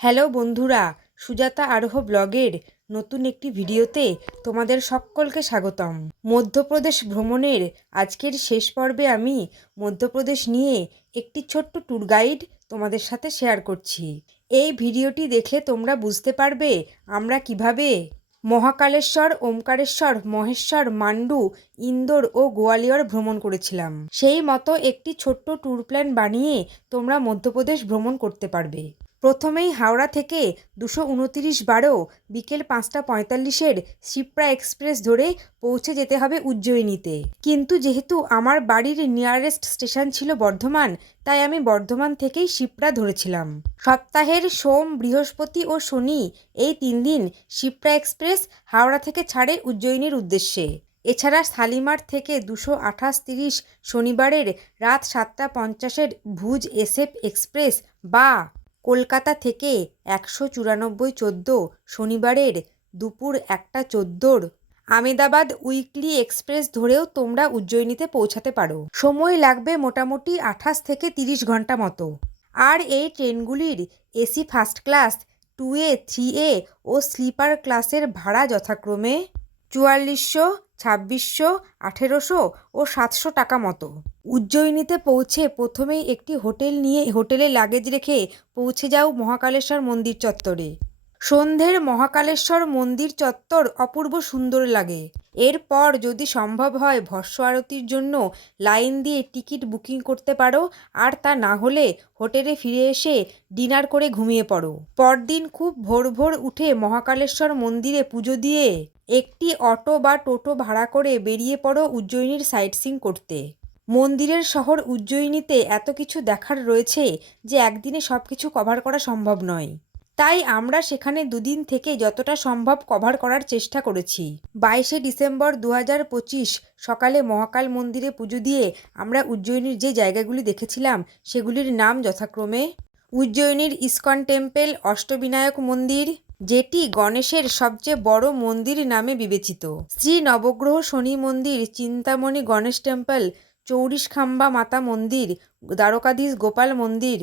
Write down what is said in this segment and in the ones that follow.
Hello বন্ধুরা, সুজাতা আরোহ ব্লগের নতুন একটি ভিডিওতে তোমাদের সকলকে স্বাগতম। মধ্যপ্রদেশ ভ্রমণের আজকের শেষ পর্বে আমি মধ্যপ্রদেশ নিয়ে একটি ছোট্ট ট্যুর গাইড তোমাদের সাথে শেয়ার করছি। এই ভিডিওটি দেখে তোমরা বুঝতে পারবে আমরা কিভাবে মহাকালেশ্বর, ওমকারেশ্বর, মহেশ্বর, মান্ডু, ইন্দোর ও গোয়ালিয়র ভ্রমণ করেছিলাম। সেই মতো একটি ছোট্ট ট্যুর প্ল্যান বানিয়ে তোমরা মধ্যপ্রদেশ ভ্রমণ করতে পারবে। প্রথমেই হাওড়া থেকে 229-12 বিকেল 5:45 শিপ্রা এক্সপ্রেস ধরে পৌঁছে যেতে হবে উজ্জয়িনীতে। কিন্তু যেহেতু আমার বাড়ির নিয়ারেস্ট স্টেশন ছিল বর্ধমান, তাই আমি বর্ধমান থেকেই শিপ্রা ধরেছিলাম। সপ্তাহের সোম, বৃহস্পতি ও শনি এই 3 দিন শিপ্রা এক্সপ্রেস হাওড়া থেকে ছাড়ে উজ্জয়িনীর উদ্দেশ্যে। এছাড়া শালিমার থেকে 228-30 শনিবারের রাত 7:50 ভুজ এসএফ এক্সপ্রেস বা কলকাতা থেকে 194-14 শনিবারের দুপুর 1:14 আমেদাবাদ উইকলি এক্সপ্রেস ধরেও তোমরা উজ্জয়িনীতে পৌঁছাতে পারো। সময় লাগবে মোটামুটি 28 থেকে 30 ঘন্টা মতো। আর এই ট্রেনগুলির AC first class, 2A, 3A ও স্লিপার ক্লাসের ভাড়া যথাক্রমে 4400, 2600, 1800 ও 700 টাকা মতো। উজ্জয়িনীতে পৌঁছে প্রথমেই একটি হোটেল নিয়ে হোটেলে লাগেজ রেখে পৌঁছে যাও মহাকালেশ্বর মন্দির চত্বরে। সন্ধ্যের মহাকালেশ্বর মন্দির চত্বর অপূর্ব সুন্দর লাগে। এরপর যদি সম্ভব হয় ভস্ম আরতির জন্য লাইন দিয়ে টিকিট বুকিং করতে পারো, আর তা না হলে হোটেলে ফিরে এসে ডিনার করে ঘুমিয়ে পড়ো। পরদিন খুব ভোর ভোর উঠে মহাকালেশ্বর মন্দিরে পুজো দিয়ে একটি অটো বা টোটো ভাড়া করে বেরিয়ে পড়ো উজ্জয়িনীর সাইট সিইং করতে। মন্দিরের শহর উজ্জয়িনীতে এত কিছু দেখার রয়েছে যে একদিনে সব কিছু কভার করা সম্ভব নয়। তাই আমরা সেখানে 2 দিন থেকে যতটা সম্ভব কভার করার চেষ্টা করেছি। 22শে ডিসেম্বর 2025 সকালে মহাকাল মন্দিরে পুজো দিয়ে আমরা উজ্জয়িনীর যে জায়গাগুলি দেখেছিলাম সেগুলির নাম যথাক্রমে উজ্জয়িনীর ইস্কন টেম্পল, অষ্টবিনায়ক মন্দির, যেটি গণেশের সবচেয়ে বড় মন্দির নামে বিবেচিত, শ্রী নবগ্রহ শনি মন্দির, চিন্তামণি গণেশ টেম্পল, চৌরিশখাম্বা মাতা মন্দির, দ্বারকাধীশ গোপাল মন্দির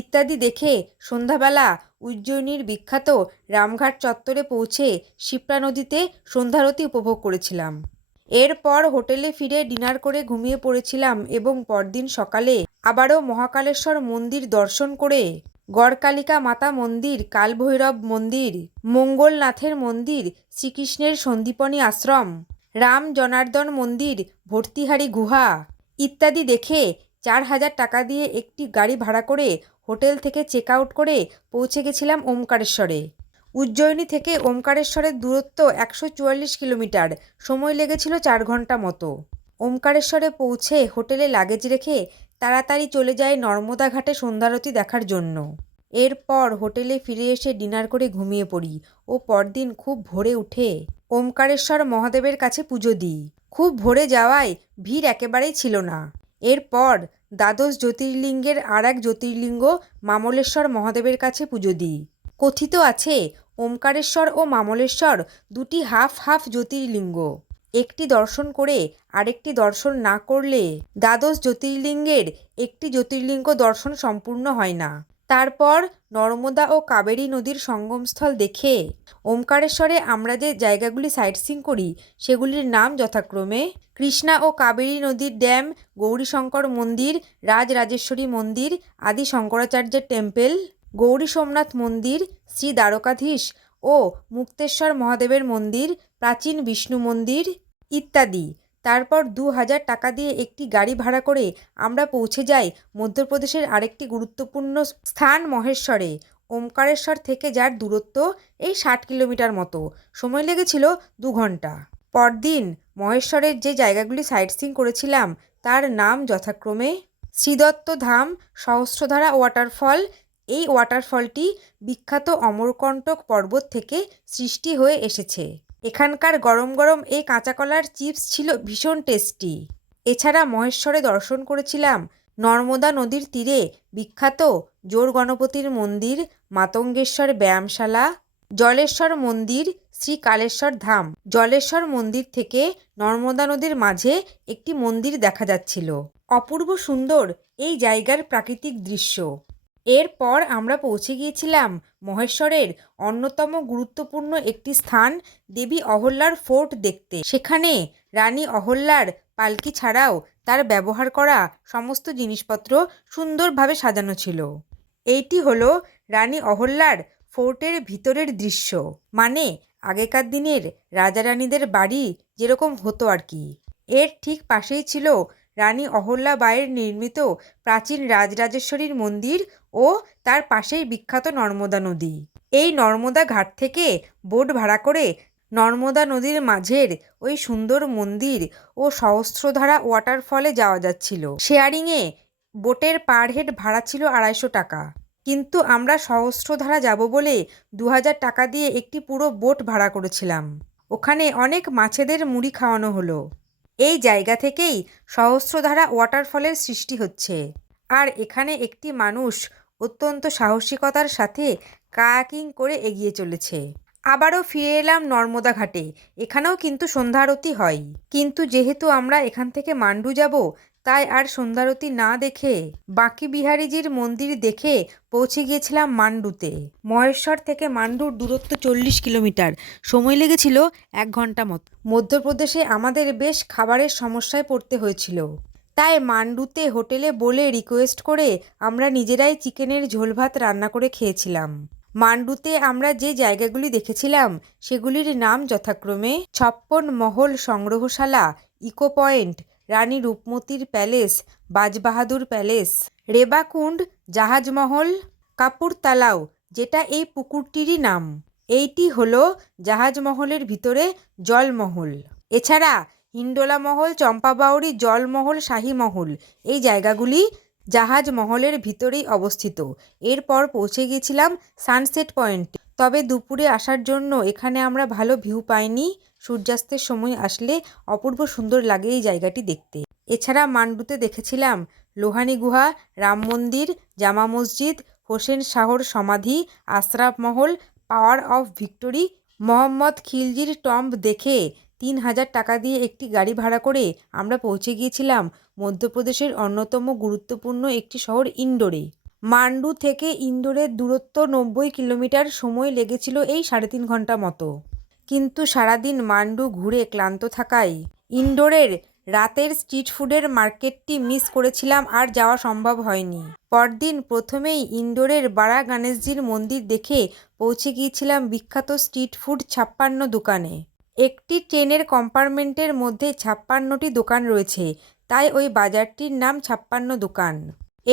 ইত্যাদি দেখে সন্ধ্যাবেলা উজ্জয়িনীর বিখ্যাত রামঘাট চত্বরে পৌঁছে শিপ্রা নদীতে সন্ধ্যারতি উপভোগ করেছিলাম। এরপর হোটেলে ফিরে ডিনার করে ঘুমিয়ে পড়েছিলাম এবং পরদিন সকালে আবারও মহাকালেশ্বর মন্দির দর্শন করে গড়কালিকা মাতা মন্দির, কালভৈরব মন্দির, মঙ্গলনাথের মন্দির, শ্রীকৃষ্ণের সন্দীপনী আশ্রম, রাম জনার্দন মন্দির, ভর্তিহারি গুহা ইত্যাদি দেখে 4000 টাকা দিয়ে একটি গাড়ি ভাড়া করে হোটেল থেকে চেক আউট করে পৌঁছে গেছিলাম ওমকারেশ্বরে। উজ্জয়িনী থেকে ওমকারেশ্বরের দূরত্ব 144 কিলোমিটার। সময় লেগেছিল 4 ঘন্টা মতো। ওমকারেশ্বরে পৌঁছে হোটেলে লাগেজ রেখে তাড়াতাড়ি চলে যায় নর্মদা ঘাটে সন্ধ্যারতি দেখার জন্য। এরপর হোটেলে ফিরে এসে ডিনার করে ঘুমিয়ে পড়ি ও পরদিন খুব ভোরে উঠে ওমকারেশ্বর মহাদেবের কাছে পুজো দিই। খুব ভোরে যাওয়ায় ভিড় একেবারেই ছিল না। এরপর দ্বাদশ জ্যোতির্লিঙ্গের আর এক জ্যোতির্লিঙ্গ মামলেশ্বর মহাদেবের কাছে পুজো দিই। কথিত আছে ওমকারেশ্বর ও মামলেশ্বর দুটি হাফ হাফ জ্যোতির্লিঙ্গ। একটি দর্শন করে আরেকটি দর্শন না করলে দ্বাদশ জ্যোতির্লিঙ্গের একটি জ্যোতির্লিঙ্গ দর্শন সম্পূর্ণ হয় না। তারপর নর্মদা ও কাবেরী নদীর সঙ্গমস্থল দেখে ওমকারেশ্বরে আমরা যে জায়গাগুলি সাইট সিইং করি সেগুলির নাম যথাক্রমে কৃষ্ণা ও কাবেরী নদীর ড্যাম, গৌরীশঙ্কর মন্দির, রাজরাজেশ্বরী মন্দির, আদি শঙ্করাচার্যের টেম্পল, গৌরী সোমনাথ মন্দির, শ্রী দ্বারকাধীশ ও মুক্তেশ্বর মহাদেবের মন্দির, প্রাচীন বিষ্ণু মন্দির ইত্যাদি। তারপর 2000 টাকা দিয়ে একটি গাড়ি ভাড়া করে আমরা পৌঁছে যাই মধ্যপ্রদেশের আরেকটি গুরুত্বপূর্ণ স্থান মহেশ্বরে। ওমকারেশ্বর থেকে যার দূরত্ব এই 60 কিলোমিটার মতো। সময় লেগেছিল 2 ঘন্টা। পরদিন মহেশ্বরের যে জায়গাগুলি সাইট সিইং করেছিলাম তার নাম যথাক্রমে শ্রীদত্ত ধাম, সহস্রধারা ওয়াটারফল। এই ওয়াটারফলটি বিখ্যাত অমরকণ্টক পর্বত থেকে সৃষ্টি হয়ে এসেছে। এখানকার গরম গরম এই কাঁচা কলার চিপস ছিল ভীষণ টেস্টি। এছাড়া মহেশ্বরে দর্শন করেছিলাম নর্মদা নদীর তীরে বিখ্যাত জোর গণপতির মন্দির, মাতঙ্গেশ্বর ব্যায়ামশালা, জলেশ্বর মন্দির, শ্রী কালেশ্বর ধাম। জলেশ্বর মন্দির থেকে নর্মদা নদীর মাঝে একটি মন্দির দেখা যাচ্ছিল। অপূর্ব সুন্দর এই জায়গার প্রাকৃতিক দৃশ্য। এরপর আমরা পৌঁছে গিয়েছিলাম মহেশ্বরের অন্যতম গুরুত্বপূর্ণ একটি স্থান দেবী অহল্যার ফোর্ট দেখতে। সেখানে রানী অহল্যার পালকি ছাড়াও তার ব্যবহার করা সমস্ত জিনিসপত্র সুন্দরভাবে সাজানো ছিল। এইটি হলো রানী অহল্যার ফোর্টের ভিতরের দৃশ্য, মানে আগেকার দিনের রাজা রানীদের বাড়ি যেরকম হতো আর কি। এর ঠিক পাশেই ছিল রানী অহল্যা বাইয়ের নির্মিত প্রাচীন রাজরাজেশ্বরীর মন্দির ও তার পাশেই বিখ্যাত নর্মদা নদী। এই নর্মদা ঘাট থেকে বোট ভাড়া করে নর্মদা নদীর মাঝের ওই সুন্দর মন্দির ও সহস্রধারা ওয়াটারফলে যাওয়া যাচ্ছিল। শেয়ারিংয়ে বোটের পার হেড ভাড়া ছিল 250 টাকা, কিন্তু আমরা সহস্রধারা যাব বলে 2000 টাকা দিয়ে একটি পুরো বোট ভাড়া করেছিলাম। ওখানে অনেক মাছেদের মুড়ি খাওয়ানো হলো। এই জায়গা থেকেই সহস্রধারা ওয়াটারফলের সৃষ্টি হচ্ছে। আর এখানে একটি মানুষ অত্যন্ত সাহসিকতার সাথে কায়াকিং করে এগিয়ে চলেছে। আবারও ফিরে এলাম নর্মদা ঘাটে। এখানেও কিন্তু সন্ধ্যারতি হয়, কিন্তু যেহেতু আমরা এখান থেকে মান্ডু যাব, তাই আর সন্ধ্যারতি না দেখে বাঁকি বিহারীজির মন্দির দেখে পৌঁছে গিয়েছিলাম মান্ডুতে। মহেশ্বর থেকে মান্ডুর দূরত্ব 40 কিলোমিটার, সময় লেগেছিল 1 ঘন্টা মতো। মধ্যপ্রদেশে আমাদের বেশ খাবারের সমস্যায় পড়তে হয়েছিল, তাই মান্ডুতে হোটেলে বলে রিকোয়েস্ট করে আমরা নিজেরাই চিকেনের ঝোল ভাত রান্না করে খেয়েছিলাম। মান্ডুতে আমরা যে জায়গাগুলি দেখেছিলাম সেগুলির নাম যথাক্রমে 56 মহল সংগ্রহশালা, ইকো পয়েন্ট, রানী রূপমতির প্যালেস, বাজবাহাদুর প্যালেস, রেবাকুণ্ড, জাহাজমহল, কাপুর তালাও, যেটা এই পুকুরটিরই নাম। এইটি হলো জাহাজমহলের ভিতরে জলমহল। এছাড়া হিন্ডোলা মহল, চম্পাবাউরি, জলমহল, শাহী মহল, এই জায়গাগুলি জাহাজ মহলের ভিতরেই অবস্থিত। এরপর পৌঁছে গিয়েছিলাম সানসেট পয়েন্টে। তবে দুপুরে আসার জন্য এখানে আমরা ভালো ভিউ পাইনি। সূর্যাস্তের সময় আসলে অপূর্ব সুন্দর লাগে এই জায়গাটি দেখতে। এছাড়া মান্ডুতে দেখেছিলাম লোহানী গুহা, রাম মন্দির, জামা মসজিদ, হোসেন শাহর সমাধি, Ashraf Mahal, power of victory, Mohammad খিলজির টম্ব দেখে 3000 টাকা দিয়ে একটি গাড়ি ভাড়া করে আমরা পৌঁছে গিয়েছিলাম মধ্যপ্রদেশের অন্যতম গুরুত্বপূর্ণ একটি শহর ইন্দোরে। মান্ডু থেকে ইন্দোরের দূরত্ব 90 কিলোমিটার, সময় লেগেছিল এই 3.5 ঘন্টা মতো। কিন্তু সারাদিন মান্ডু ঘুরে ক্লান্ত থাকায় ইন্দোরের রাতের স্ট্রিট ফুডের মার্কেটটি মিস করেছিলাম, আর যাওয়া সম্ভব হয়নি। পরদিন প্রথমেই ইন্দোরের বাড়া গণেশজির মন্দির দেখে পৌঁছে গিয়েছিলাম বিখ্যাত স্ট্রিট ফুড 56 দোকানে। একটি ট্রেনের কম্পার্টমেন্টের মধ্যে 56টি দোকান রয়েছে, তাই ওই বাজারটির নাম 56 দোকান।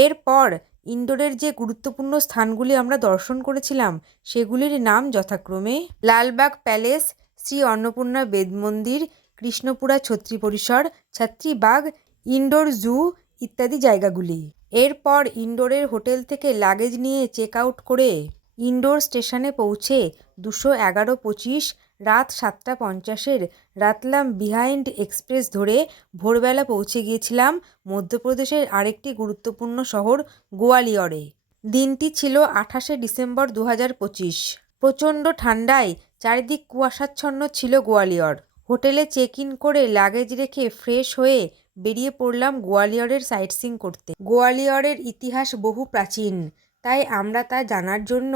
এরপর ইন্দোরের যে গুরুত্বপূর্ণ স্থানগুলি আমরা দর্শন করেছিলাম সেগুলির নাম যথাক্রমে লালবাগ প্যালেস, শ্রী অন্নপূর্ণা বেদ মন্দির, কৃষ্ণপুরা ছত্রী পরিসর, ছাত্রীবাগ, ইন্ডোর জু ইত্যাদি জায়গাগুলি। এরপর ইন্ডোরের হোটেল থেকে লাগেজ নিয়ে চেক আউট করে ইন্ডোর স্টেশনে পৌঁছে 211:25 রাত 7:50 রাতলাম বিহাইন্ড এক্সপ্রেস ধরে ভোরবেলা পৌঁছে গিয়েছিলাম মধ্যপ্রদেশের আরেকটি গুরুত্বপূর্ণ শহর গোয়ালিয়রে। দিনটি ছিল 28শে ডিসেম্বর 2025। প্রচণ্ড ঠান্ডায় চারিদিক কুয়াশাচ্ছন্ন ছিল গোয়ালিয়র। হোটেলে চেক ইন করে লাগেজ রেখে ফ্রেশ হয়ে বেরিয়ে পড়লাম গোয়ালিয়রের সাইটসিং করতে। গোয়ালিয়রের ইতিহাস বহু প্রাচীন, তাই আমরা তা জানার জন্য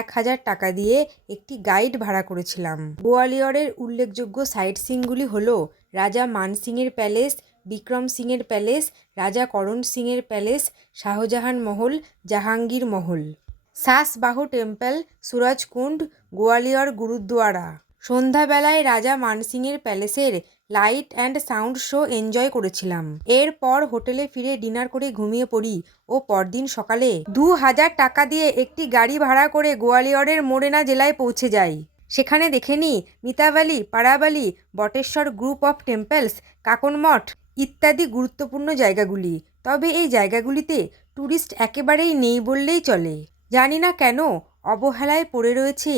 1000 টাকা দিয়ে একটি গাইড ভাড়া করেছিলাম। গোয়ালিয়রের উল্লেখযোগ্য সাইটসিংগুলি হলো রাজা মান সিংয়ের প্যালেস, বিক্রম সিংয়ের প্যালেস, রাজা করণ সিংয়ের প্যালেস, শাহজাহান মহল, জাহাঙ্গীর মহল, সাসবাহু টেম্পল, সুরজকুণ্ড, গোয়ালিয়র গুরুদ্বারা। সন্ধ্যাবেলায় রাজা মানসিংয়ের প্যালেসের light and sound show enjoy করেছিলাম। এরপর হোটেলে ফিরে ডিনার করে ঘুমিয়ে পড়ি ও পরদিন সকালে 2000 টাকা দিয়ে একটি গাড়ি ভাড়া করে গোয়ালিয়রের মোরেনা জেলায় পৌঁছে যাই। সেখানে দেখে নিই মিতাবালি, পাড়াবালি, বটেশ্বর গ্রুপ অফ টেম্পলস, কাকন মঠ ইত্যাদি গুরুত্বপূর্ণ জায়গাগুলি। তবে এই জায়গাগুলিতে ট্যুরিস্ট একেবারেই নেই বললেই চলে। জানি না কেন অবহেলায় পড়ে রয়েছে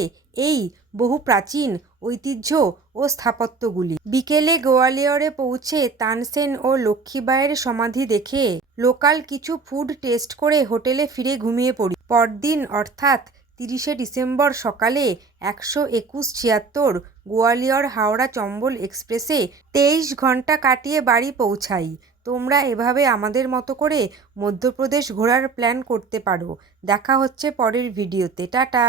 এই বহু প্রাচীন ঐতিহ্য ও স্থাপত্যগুলি। বিকেলে গোয়ালিয়রে পৌঁছে তানসেন ও লক্ষ্মীবাইয়ের সমাধি দেখে লোকাল কিছু ফুড টেস্ট করে হোটেলে ফিরে ঘুমিয়ে পড়ি। পরদিন অর্থাৎ 30শে ডিসেম্বর সকালে 121:76 গোয়ালিয়র হাওড়া চম্বল এক্সপ্রেসে 23 ঘন্টা কাটিয়ে বাড়ি পৌঁছাই। তোমরা এভাবে আমাদের মতো করে মধ্যপ্রদেশ ঘোরার প্ল্যান করতে পারো। দেখা হচ্ছে পরের ভিডিওতে। টাটা।